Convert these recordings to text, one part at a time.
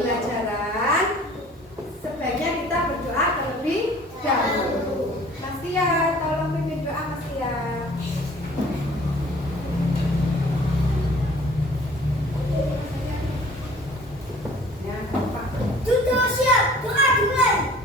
pembelajaran, sebaiknya kita berdoa terlebih dahulu. Mas Tia, tolong pimpin doa Mas Tia. Sudah siap, doa dimulai.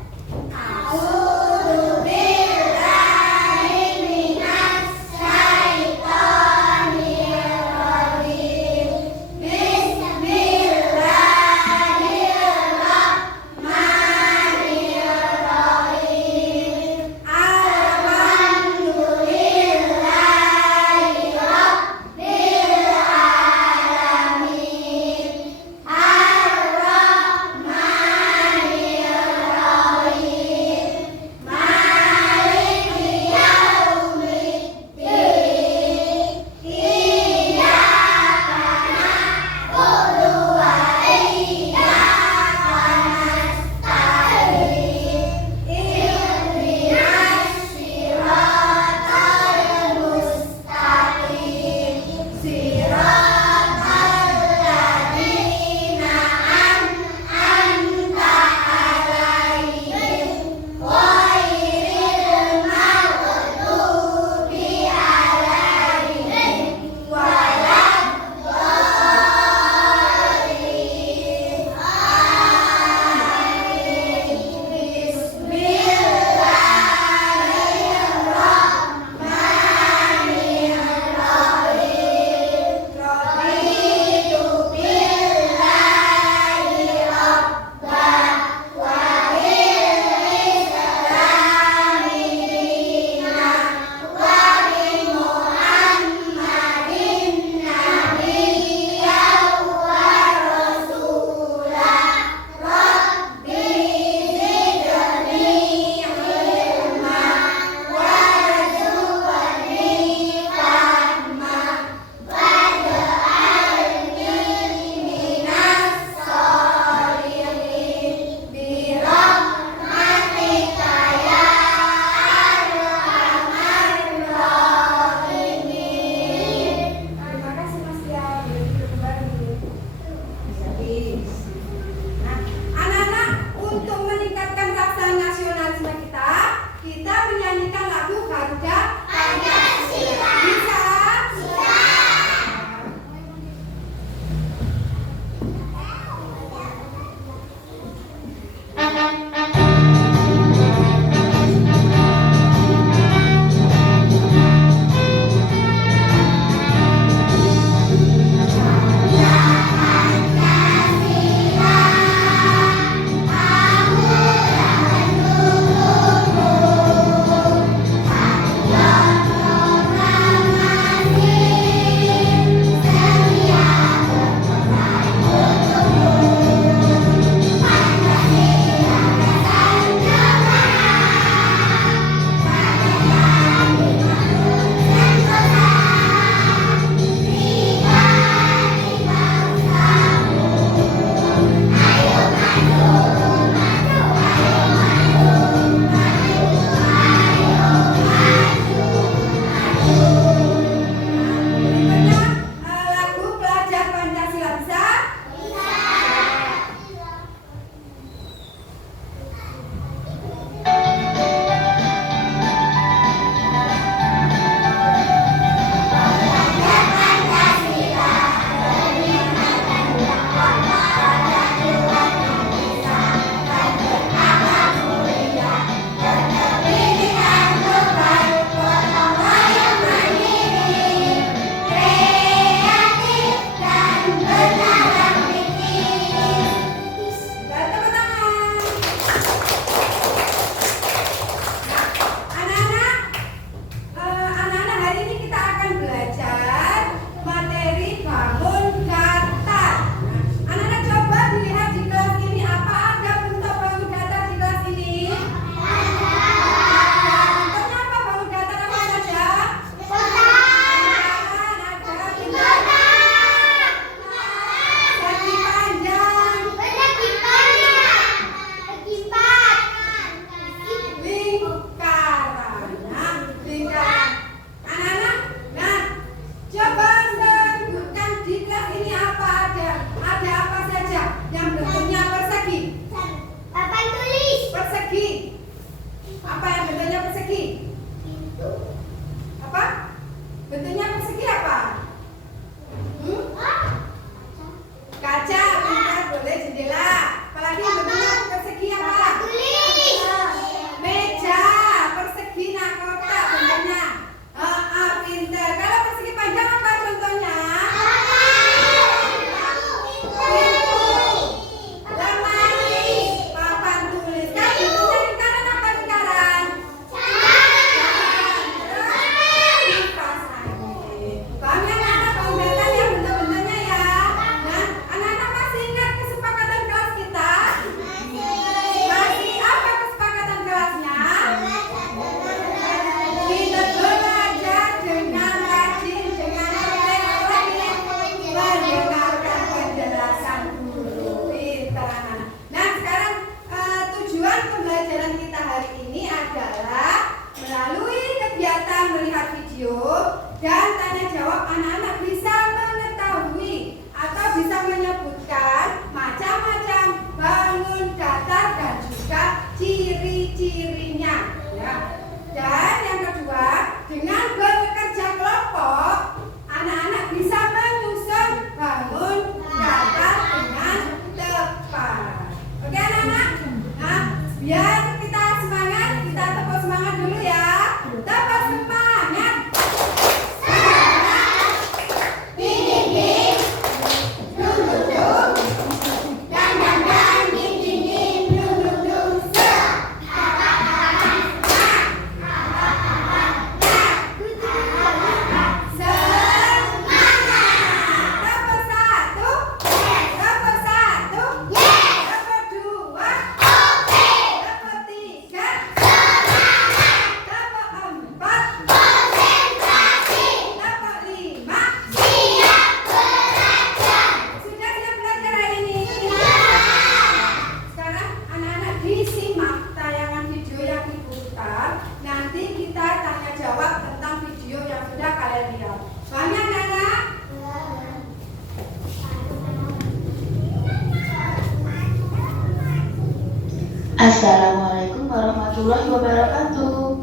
Assalamualaikum warahmatullahi wabarakatuh.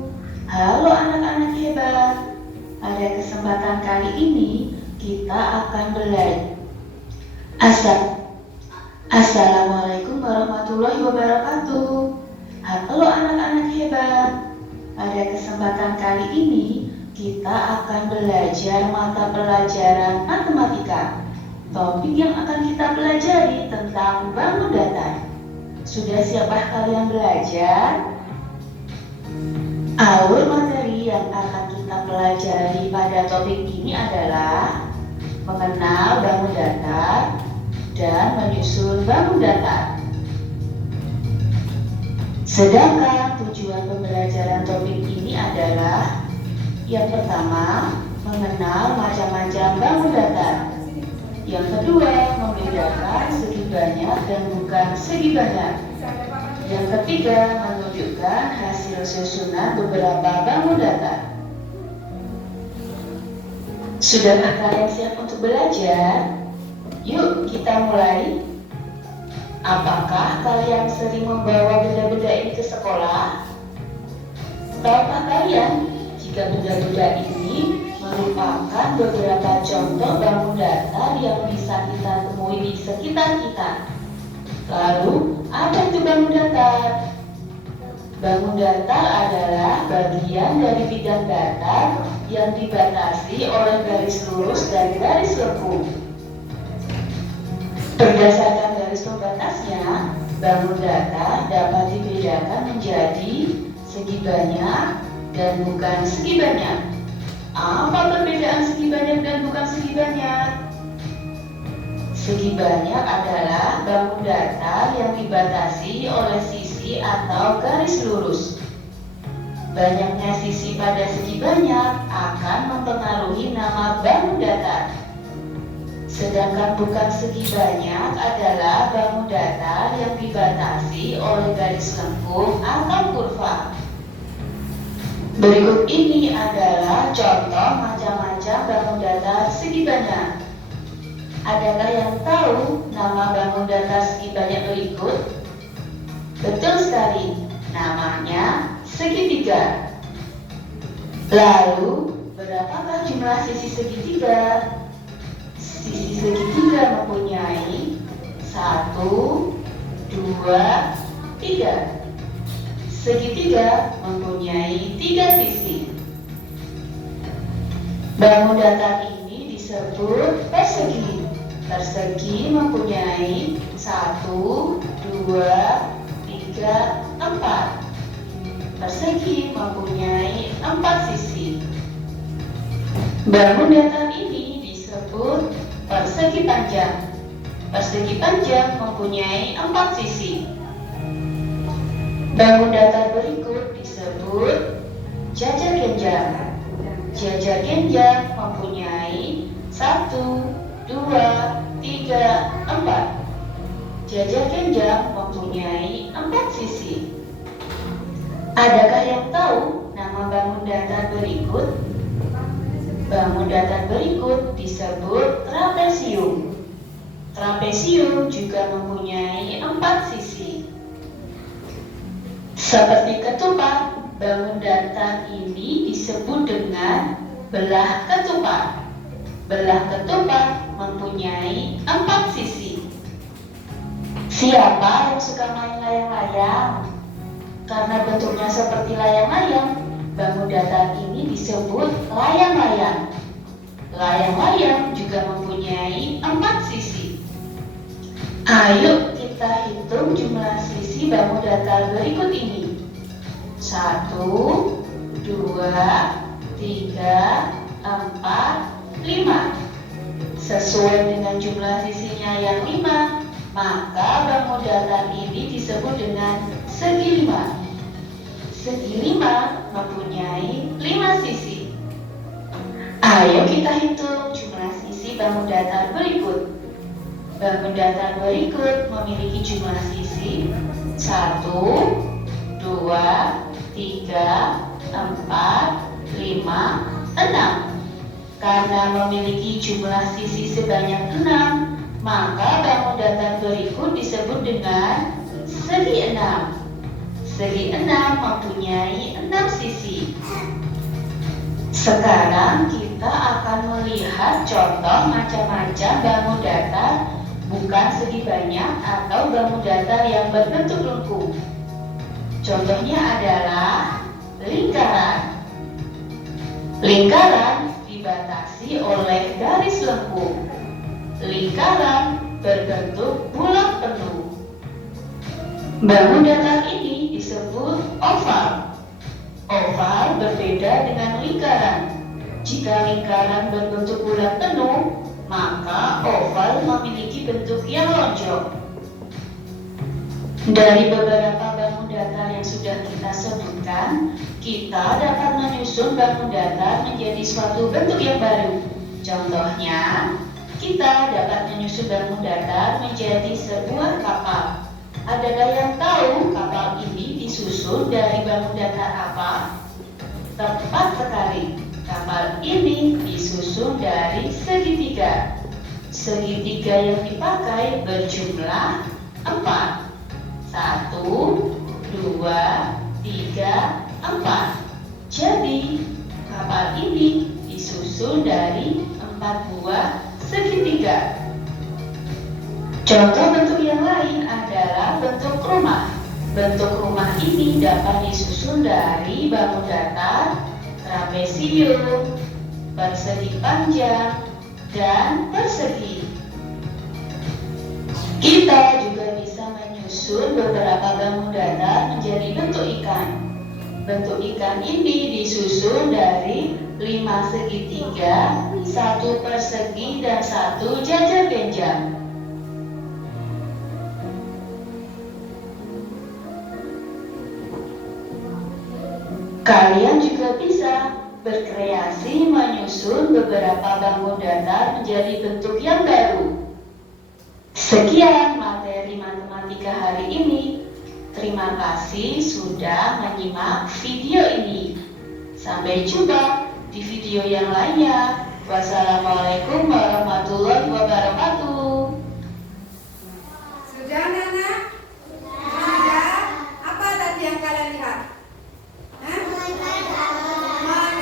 Halo anak-anak hebat. Pada kesempatan kali ini kita akan belajar. Assalamualaikum warahmatullahi wabarakatuh. Halo anak-anak hebat. Pada kesempatan kali ini kita akan belajar mata pelajaran matematika. Topik yang akan kita pelajari tentang bangun datar. Sudah siapkah kalian belajar? Alur materi yang akan kita pelajari pada topik ini adalah mengenal bangun datar dan menyusun bangun datar. Sedangkan tujuan pembelajaran topik ini adalah yang pertama, mengenal macam-macam bangun datar. Yang kedua, membedakan segi banyak dan bukan segi banyak. Yang ketiga, menunjukkan hasil susunan beberapa bangun datar. Sudahkah kalian siap untuk belajar? Yuk kita mulai. Apakah kalian sering membawa benda-benda ini ke sekolah? Tahukah kalian jika benda-benda ini merupakan beberapa contoh bangun datar yang bisa kita temui di sekitar kita? Lalu, apa itu bangun datar? Bangun datar adalah bagian dari bidang datar yang dibatasi oleh garis lurus dan garis lengkung. Berdasarkan garis pembatasnya, bangun datar dapat dibedakan menjadi segi banyak dan bukan segi banyak. Apa perbedaan segi banyak dan bukan segi banyak? Segi banyak adalah bangun datar yang dibatasi oleh sisi atau garis lurus. Banyaknya sisi pada segi banyak akan mempengaruhi nama bangun datar. Sedangkan bukan segi banyak adalah bangun datar yang dibatasi oleh garis lengkung atau kurva. Berikut ini adalah contoh macam-macam bangun datar segi banyak. Adakah yang tahu nama bangun datar segi banyak berikut? Betul sekali, namanya segitiga. Lalu, berapakah jumlah sisi segitiga? Sisi segitiga mempunyai 1, 2, 3. Segitiga mempunyai 3 sisi. Bangun datar ini disebut persegi. Persegi mempunyai 1, 2, 3, 4. Persegi mempunyai 4 sisi. Bangun datar ini disebut persegi panjang. Persegi panjang mempunyai 4 sisi. Bangun datar berikut disebut jajar genjang. Jajar genjang mempunyai 1, 2, 3, 4. Jajar genjang mempunyai 4 sisi. Adakah yang tahu nama bangun datar berikut? Bangun datar berikut disebut trapesium. Trapesium juga mempunyai 4 sisi. Seperti ketupat, bangun datar ini disebut dengan belah ketupat. Belah ketupat mempunyai 4 sisi. Siapa yang suka main layang-layang? Karena bentuknya seperti layang-layang, bangun datar ini disebut layang-layang. Layang-layang juga mempunyai 4 sisi. Ayo kita hitung jumlah sisi bangun datar berikut ini. 1, 2, 3, 4, 5. Sesuai dengan jumlah sisinya yang 5, maka bangun datar ini disebut dengan segi 5. Segi 5 mempunyai 5 sisi. Ayo kita hitung jumlah sisi bangun datar berikut. Bangun datar berikut memiliki jumlah sisi 1, 2, 3, 4, 5, 6. Karena memiliki jumlah sisi sebanyak 6, maka bangun datar berikut disebut dengan segi 6. Segi 6 mempunyai 6 sisi. Sekarang kita akan melihat contoh macam-macam bangun datar bukan segi banyak atau bangun datar yang berbentuk lengkung. Contohnya adalah lingkaran. Lingkaran dibatasi oleh garis lengkung. Lingkaran berbentuk bulat penuh. Bangun datar ini disebut oval. Oval berbeda dengan lingkaran. Jika lingkaran berbentuk bulat penuh, maka oval memiliki bentuk yang lonjong. Dari beberapa bangun datar yang sudah kita sebutkan, kita dapat menyusun bangun datar menjadi suatu bentuk yang baru. Contohnya, kita dapat menyusun bangun datar menjadi sebuah kapal. Adakah yang tahu kapal ini disusun dari bangun datar apa? Tepat sekali, kapal ini disusun dari segitiga. Segitiga yang dipakai berjumlah 4. 1, 2, 3, 4. Jadi, kapal ini disusun dari 4 buah segitiga. Contoh bentuk yang lain adalah bentuk rumah. Bentuk rumah ini dapat disusun dari bangun datar, trapesium, persegi panjang, dan persegi. Kita juga bisa menyusun beberapa bangun datar menjadi bentuk ikan. Bentuk ikan ini disusun dari 5 segitiga, 1 persegi, dan 1 jajar benjang. Kalian juga bisa berkreasi menyusun beberapa bangun datar menjadi bentuk yang baru. Sekian materi matematika hari ini. Terima kasih sudah menyimak video ini. Sampai jumpa di video yang lainnya. Wassalamualaikum warahmatullahi wabarakatuh. Sudah, Nana? Sudah. Apa tadi yang kalian lihat?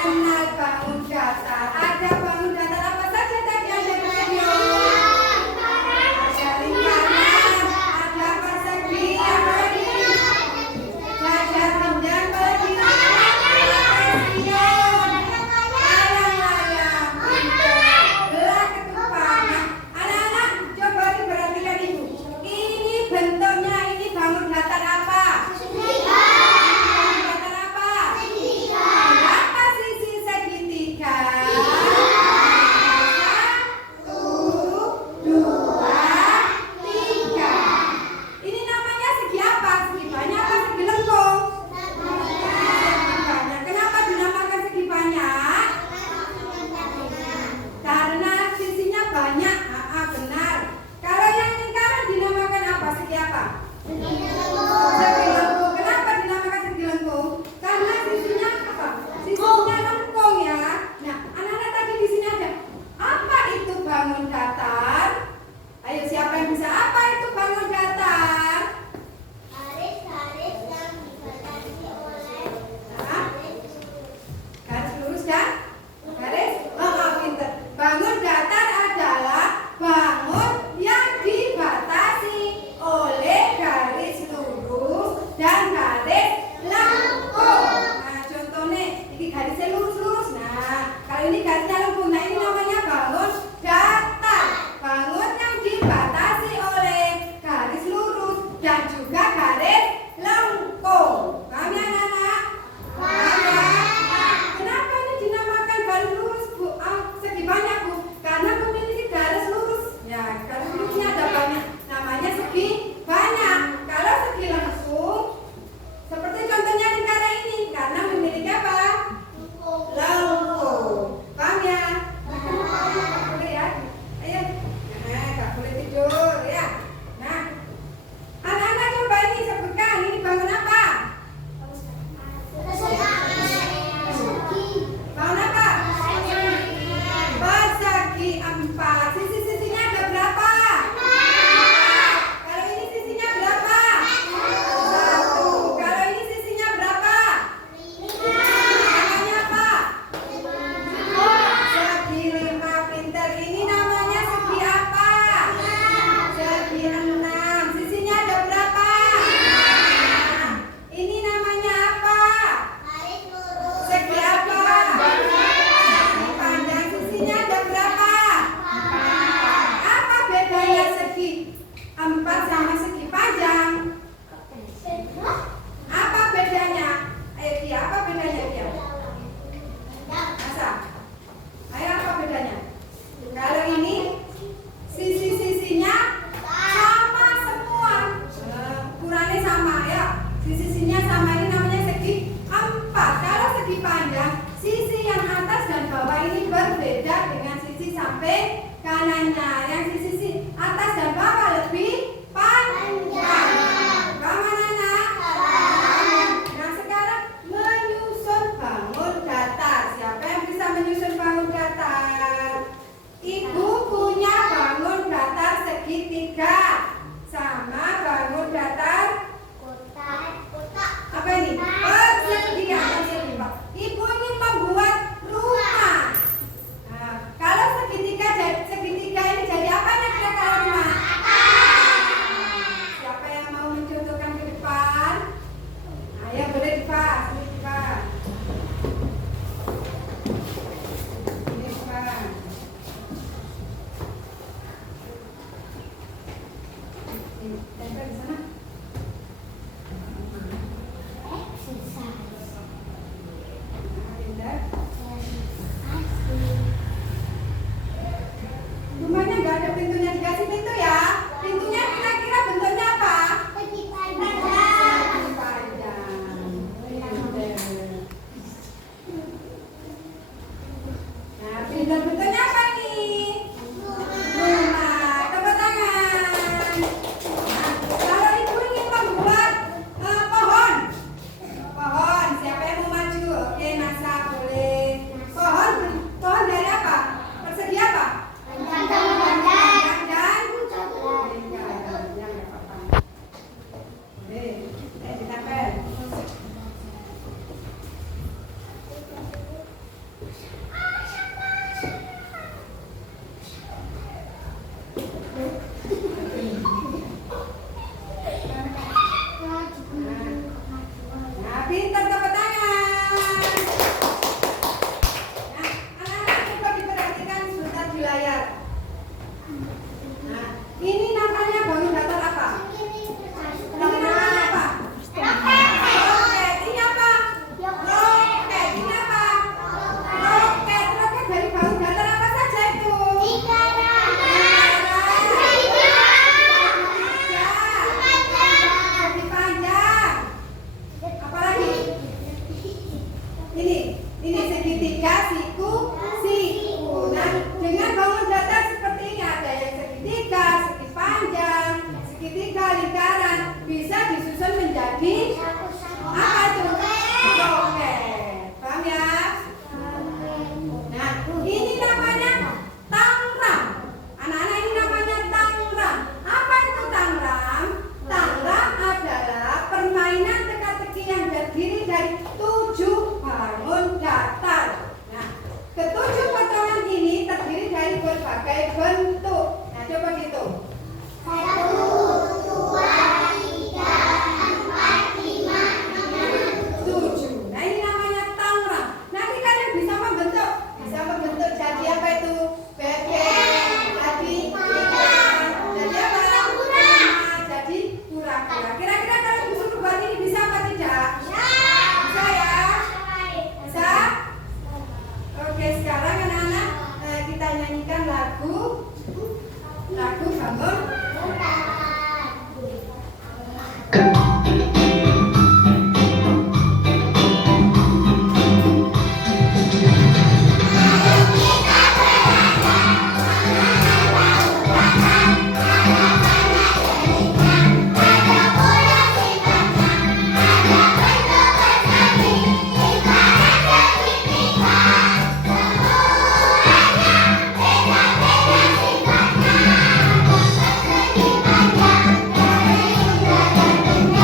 Mengenal bangun datar. Ada bangun datar apa saja tadi ada di video? Ada lingkaran, ada persegi, apa lagi? Jajar panjang, persegi, layang-layang, gerak ketupat. Anak-anak, coba diperhatikan ibu. Ini bentuknya ini bangun datar apa? Garis sisi-sisinya sama, ini namanya segi empat. Kalau segi panjang, sisi yang atas dan bawah ini berbeda dengan sisi sampai kanannya. Yang sisi atas dan bawah lebih panjang. Bagaimana nak? Nah sekarang menyusun bangun datar. Siapa yang bisa menyusun bangun datar? Ibu punya bangun datar segitiga sama bangun datar apa ini? Persegi. Ibu ingin membuat rumah. Nah, kalau segitiga ini jadi apa kira-kira rumah? Siapa yang mau mencontohkan ke depan? Ayo boleh dipas, ini dipas. Ini dipas. Tempel di sana. Rumahnya nggak ada pintunya, dikasih pintu ya. Pintunya kira-kira bentuknya apa? Segi panjang. Nah, bentuknya apa nih? Rumah. Tepuk tangan. Nah, kalau ibu ingin membuat pohon, siapa yang mau maju? Oke, Nasa boleh. Pohon dari apa? Persegi apa? Nah, pintar tepuk tangan. Nah, anak-anak coba diperhatikan sebentar di layar. Nah, ini namanya bangun datar apa? Ini namanya apa? Roket. Ini apa? Roket. Ini apa? Roket. Roket dari bangun datar apa saja itu? Segi panjang. Apalagi? Ini segitiga, siku. Nah, dengan bangun datar seperti ini ada yang segitiga, segi panjang, segitiga, lingkaran, bisa disusun menjadi apa itu? Roket. Paham ya? Nah, ini namanya tangram. Anak-anak, ini namanya tangram. Apa itu tangram? Tangram adalah permainan teka-teki yang terdiri dari 7 bangun datar. Nah, ketujuh potongan ini terdiri dari berbagai bentuk. Nah, coba hitung. 7. Nah, ini namanya tangram. Nanti kalian bisa membentuk jadi apa itu? Bebek, jadi ikan, jadi apa? Jadi kura-kura. Kira-kira kalau disuruh buat ini bisa apa tidak? Bisa ya? Bisa? Oke, sekarang anak-anak kita nyanyikan lagu bangun. Thank you.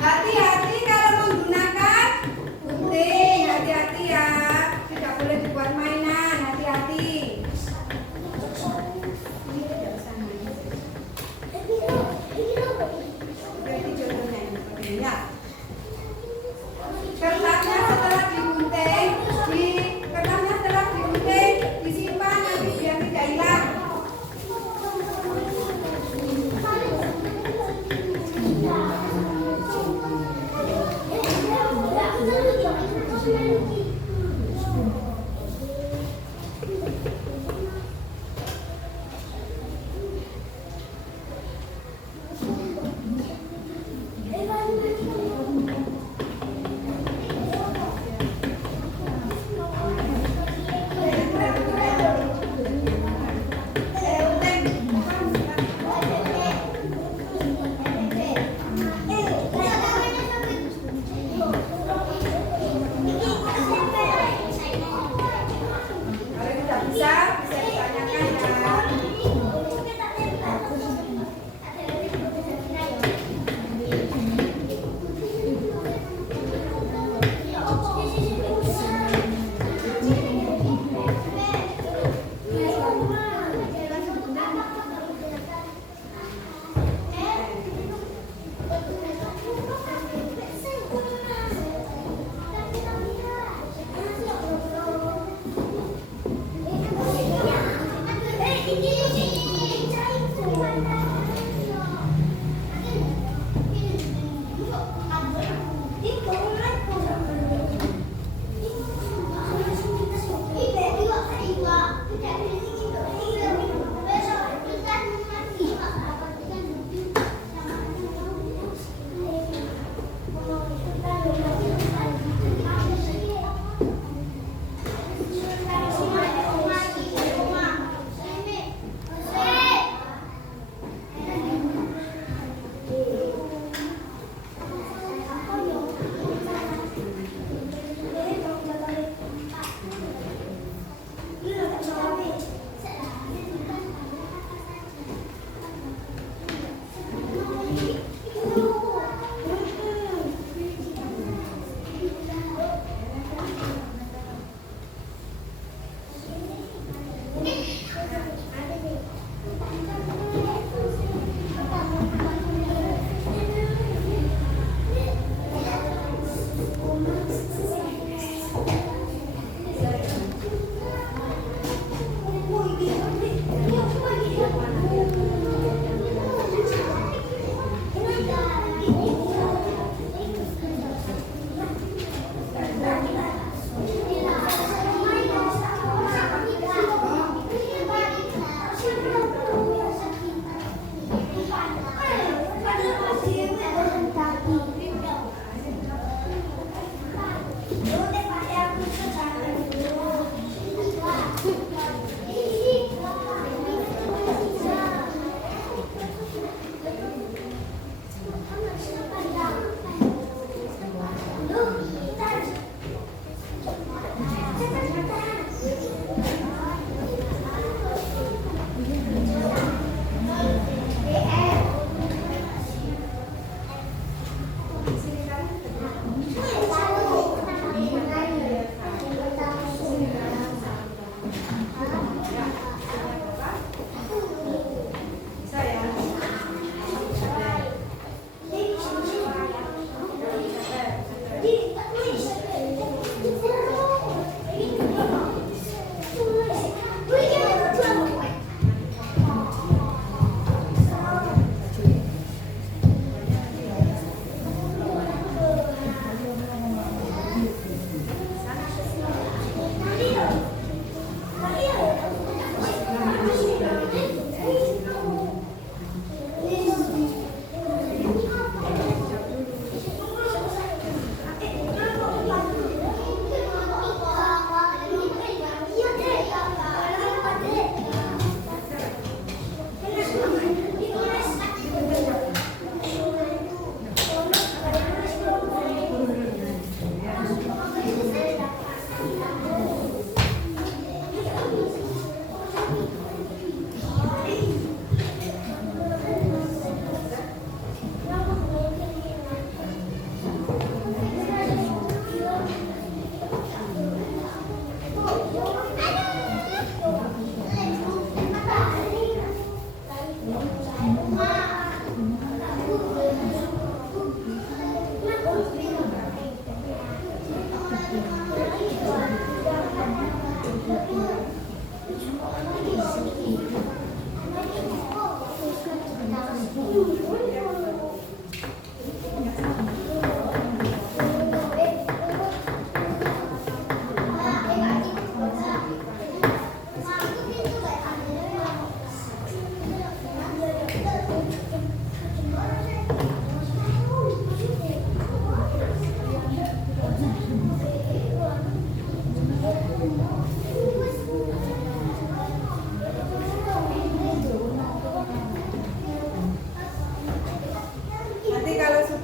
Hati-hati kalau menggunakan gunting, hati-hati ya. Tidak boleh dibuat mainan, hati-hati. Berarti contohnya ini seperti ini ya. Kertasnya setelah digunting, disimpan nanti biar tidak hilang. Kalau tidak bisa ditanyakan ya.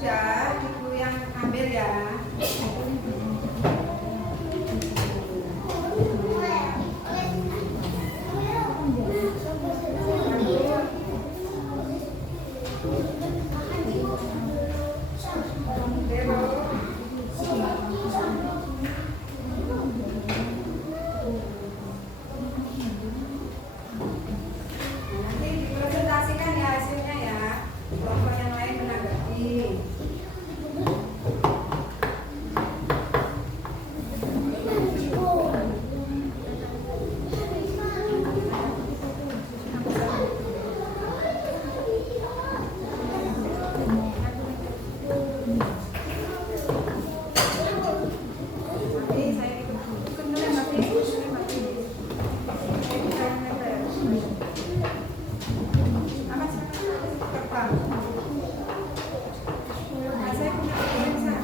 sudah, ibu yang ambil ya. Nanti dipresentasikan ya hasilnya ya. Kelompok yang lain menanggapi. Mati, saya ikut dulu mati. Mati. Amat terbang. Saya punya influenza.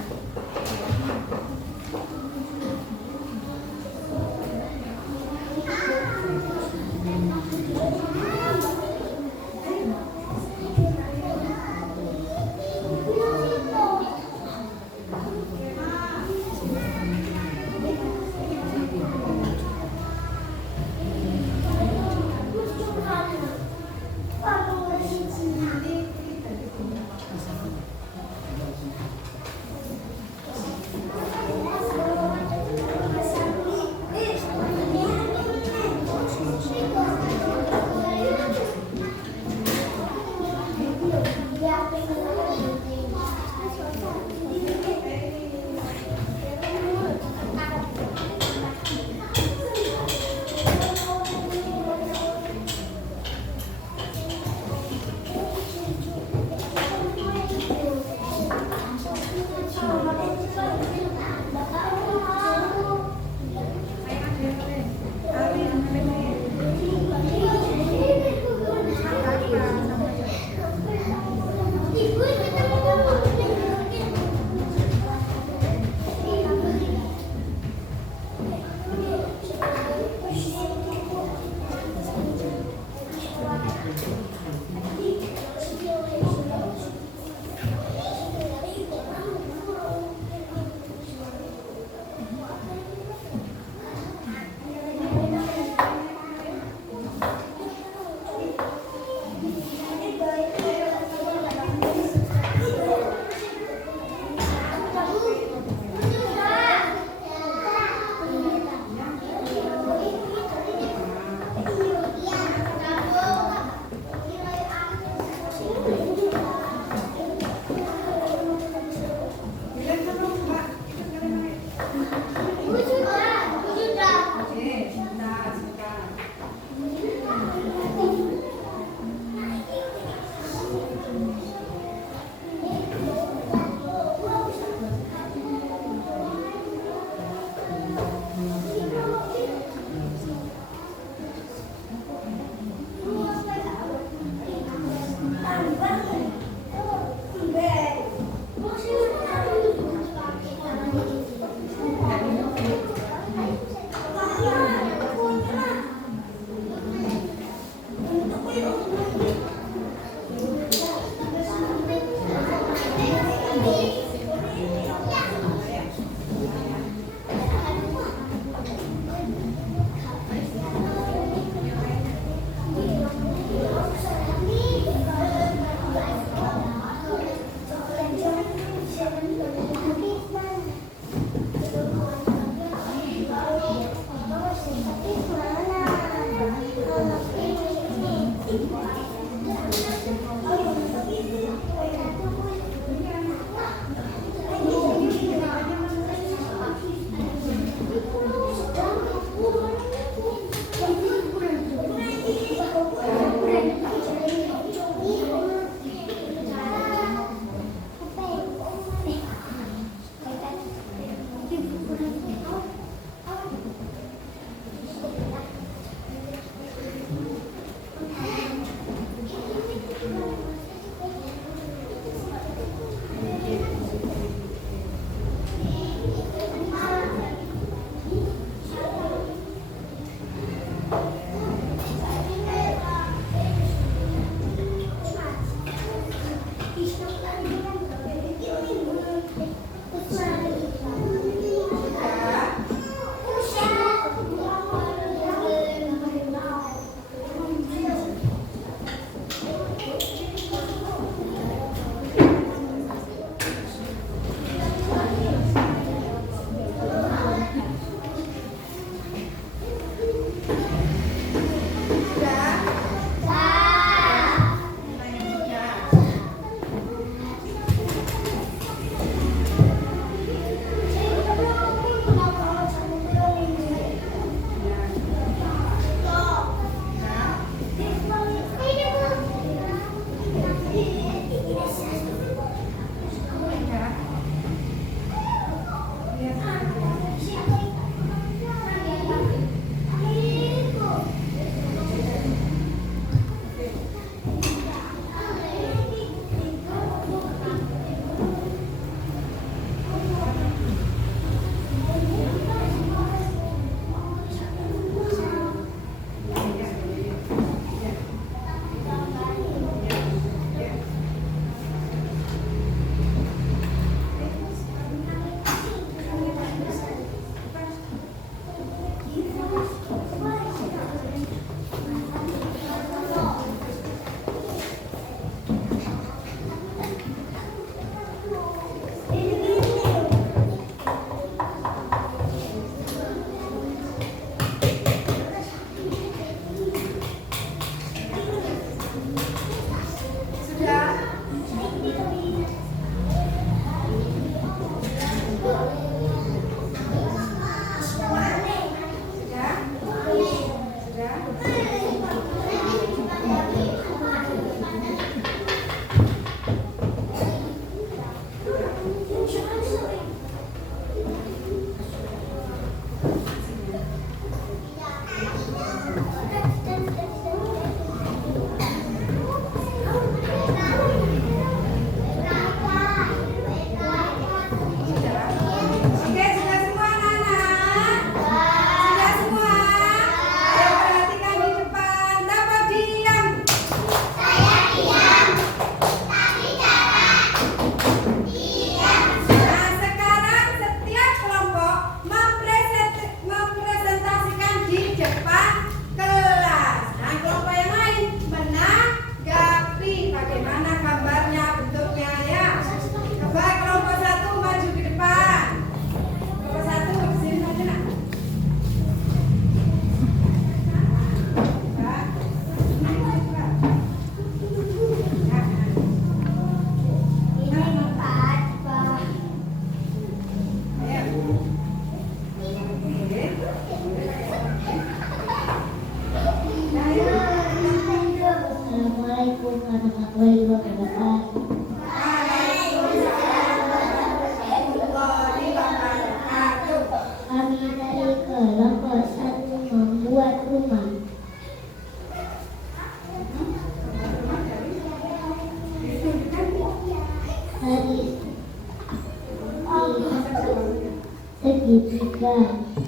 tiga,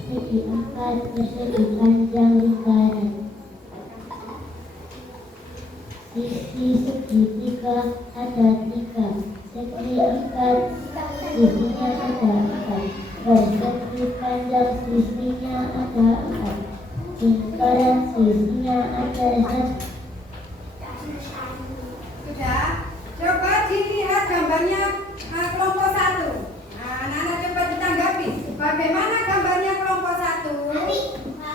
segi empat, persegi panjang lingkaran. Sisi segitiga ada tiga, segi empat, sisinya ada empat, persegi panjang sisinya ada empat, lingkaran sisinya ada satu. Sudah? Coba dilihat gambarnya kelompok 1. Anak-anak coba ditanggapi. Bagaimana gambarnya kelompok 1?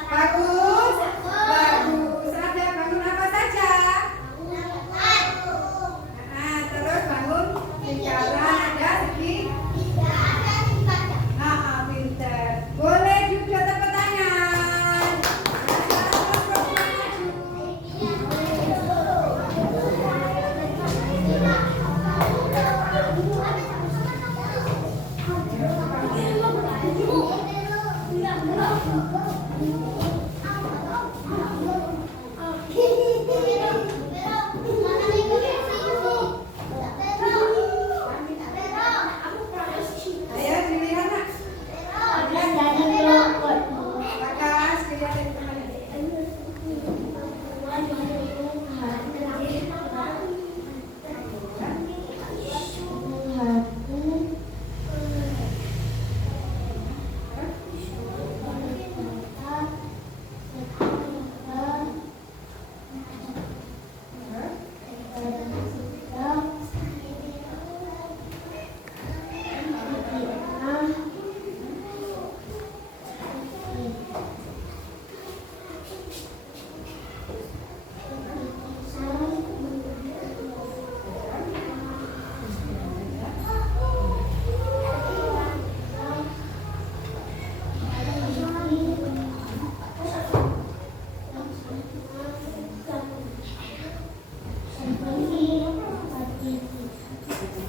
Bagus. Bagus. Ada bangun apa saja? Terus bangun lingkaran ada segi. Pinter. Boleh juga tepuk tangan. Ayo dilihat nak. Bagas, dilihat dari temannya.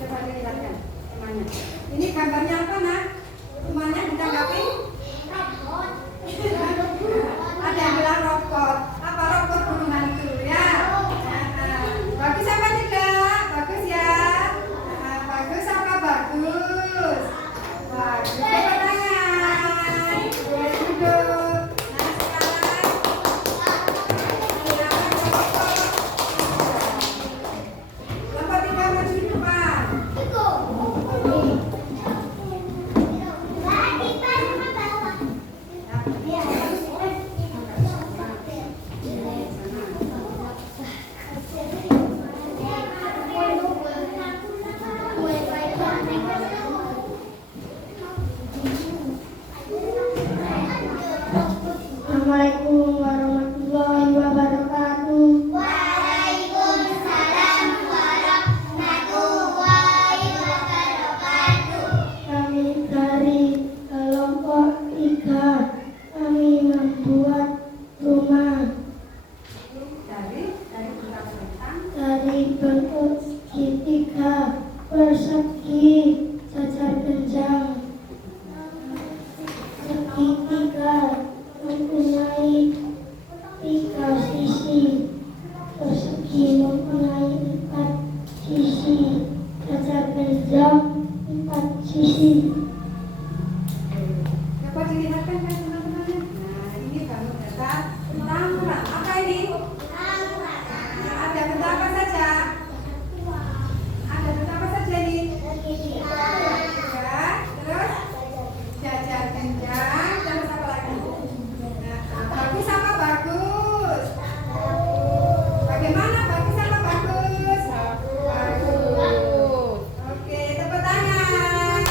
Coba dilihatkan temannya. Ini gambarnya apa nak? Temannya ditanggapi? Ada yang bilang robot. Apa robot burung hantu ya? Bagus apa tidak? Bagus ya? Bagus apa bagus? Bagus. Tepuk tangan. Boleh duduk. Nah sekarang kelompok 3 maju di depan. Assalamualaikum warahmatullahi wabarakatuh. Kami dari kelompok 3. Kami membuat rumah Dari bentang-bentang. dari bentuk segitiga, persegi, cacar panjang. Segitiga mempunyai 3 sisi, persegi mempunyai 4 sisi, cacar panjang 4 sisi. Coba dilihatkan kan teman-temannya. Nah ini bangun dasar bentang. Apa ini? Ada bentang apa saja? Ada bentang apa saja ini? Ya, terus jajar kencang, terus apa lagi? Nah, bagus apa bagus? Bagaimana bagus apa bagus? Bagus. Oke, tepuk tangan.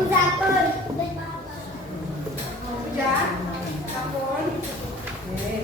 Udah? Sampun? Oke.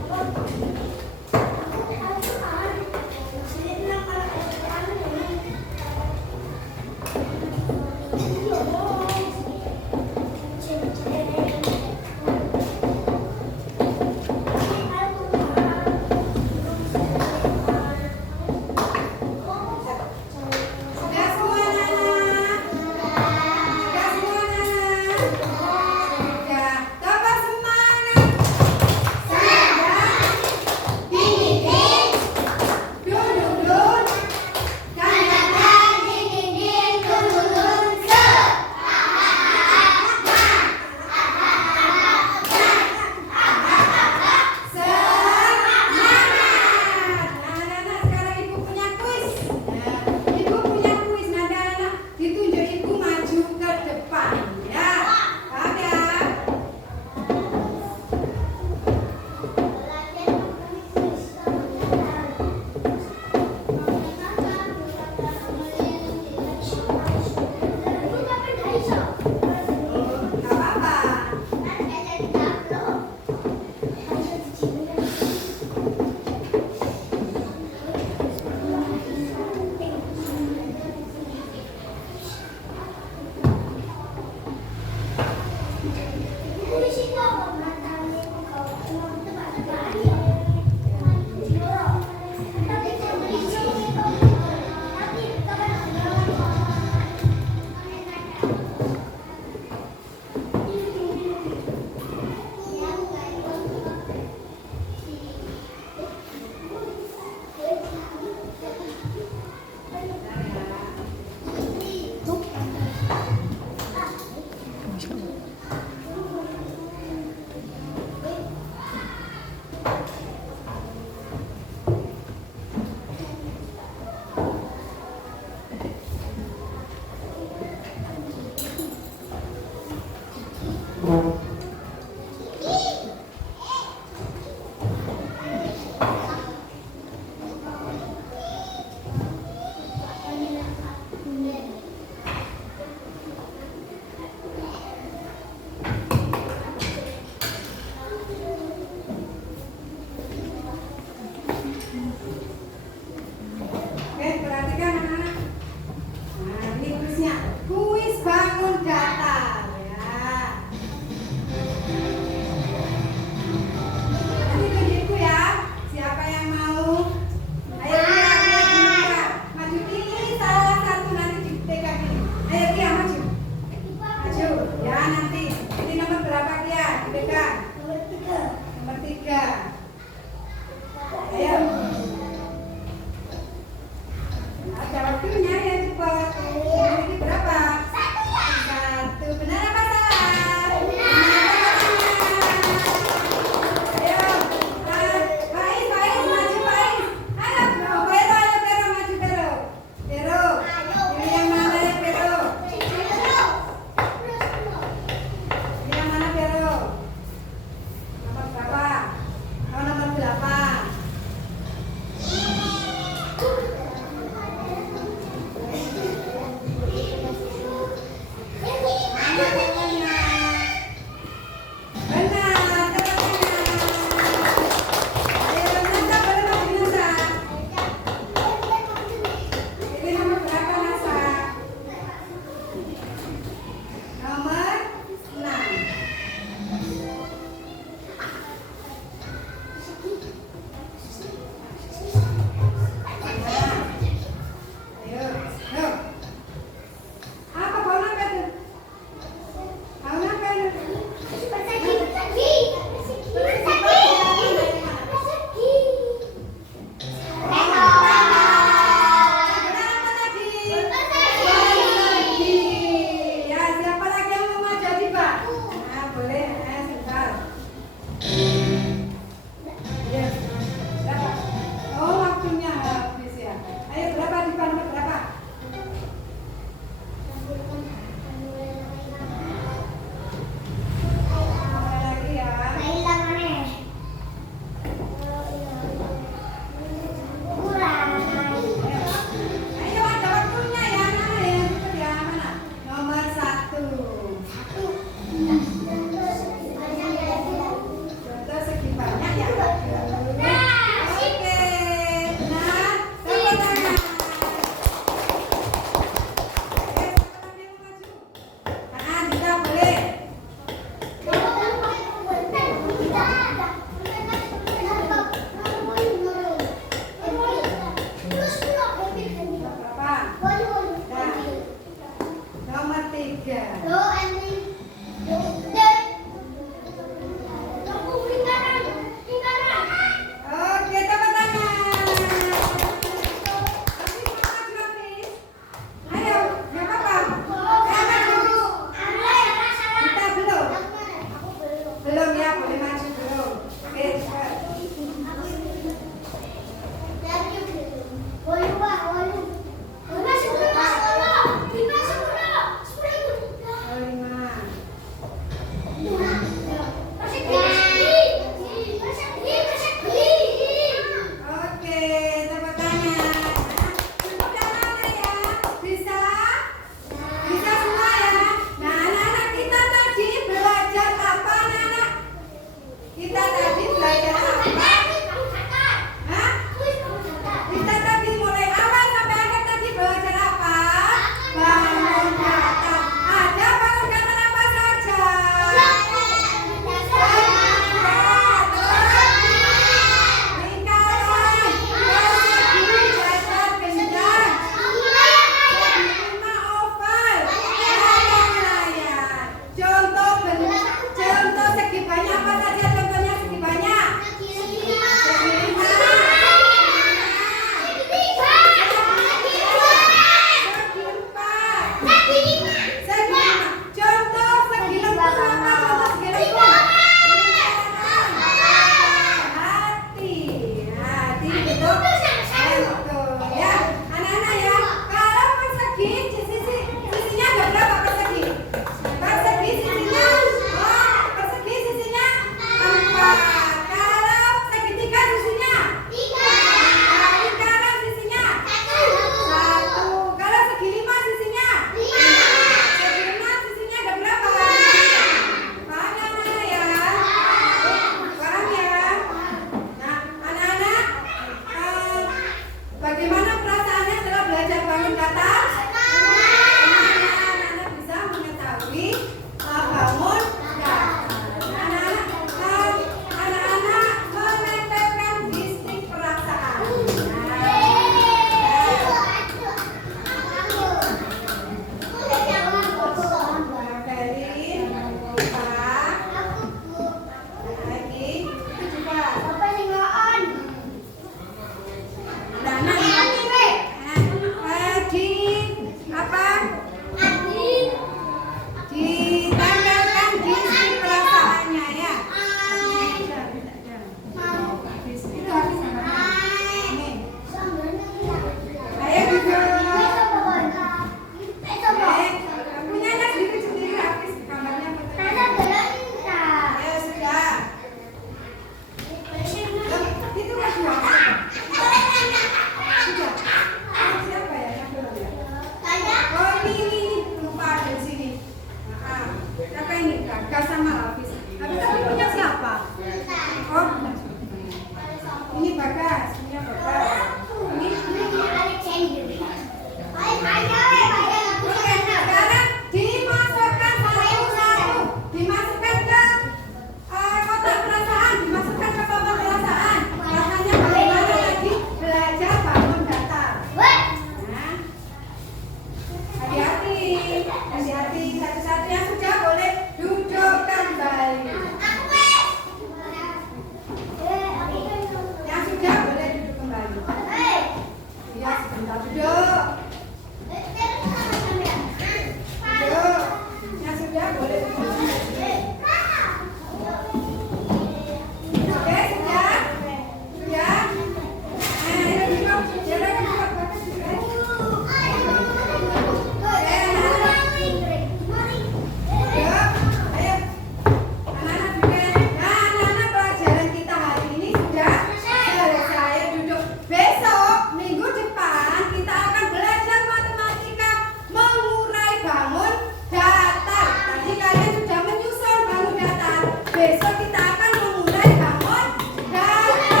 besok kita akan memulai bangun data.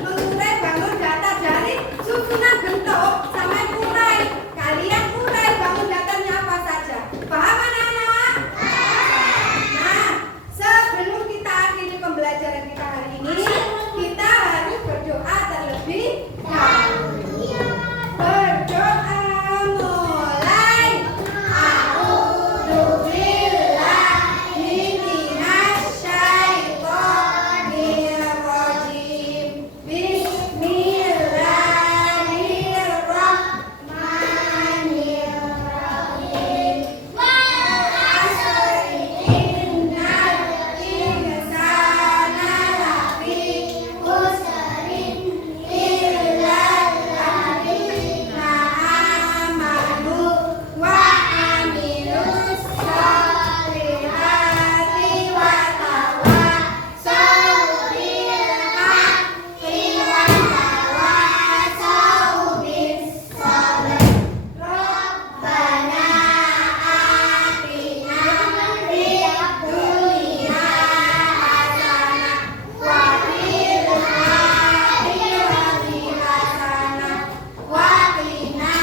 Memulai bangun data dari susunan bentuk sampai urai. Kalian urai bangun datanya apa saja? Paham anak-anak? Nah, sebelum kita akhiri pembelajaran kita hari ini, kita harus berdoa terlebih dahulu. Berdoa mulai. A'udzubillahiminasyaitonirrajim. Bismillahirrahmanirrahim. Wal 'asri innal insana lafi khusrin illa alladzina amanu wa 'amilus sholihati wa tawassaw bil haqqi wa tawassaw bis sabr. Rabbana atina fid dunya hasanah wa fil akhirati hasanah wa qina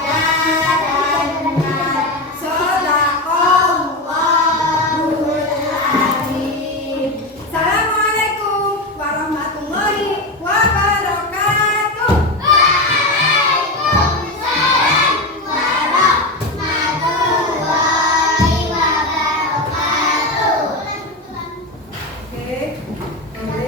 adzabannar. Shadaqallahul azim. Assalamualaikum warahmatullahi wabarakatuh. Waalaikumsalam warahmatullahi wabarakatuh. Oke.